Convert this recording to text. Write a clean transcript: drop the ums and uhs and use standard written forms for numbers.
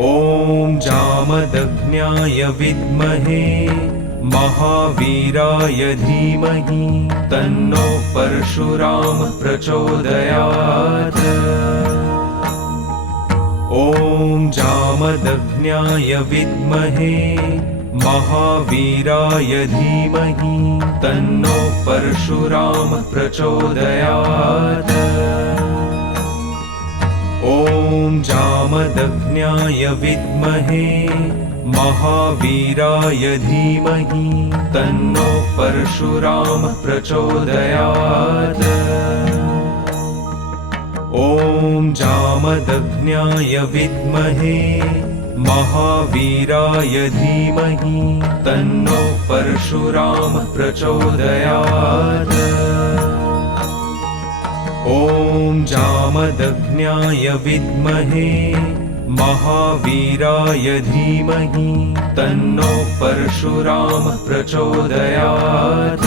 ॐ जामदग्न्याय विद्महे महावीराय धीमहि तन्नो परशुराम प्रचोदयात्। ॐ जामदग्न्याय विद्महे महावीराय धीमहि तन्नो परशुराम प्रचोदयात्। ॐ जामदग्न्याय विद्महे महावीराय धीमहि तन्नो परशुराम प्रचोदयात्। ॐ जामदग्न्याय विद्महे महावीराय धीमहि तन्नो परशुराम प्रचोदयात्। ॐ जामदग्न्याय विद्महे महावीराय धीमहि तन्नो परशुराम प्रचोदयात्।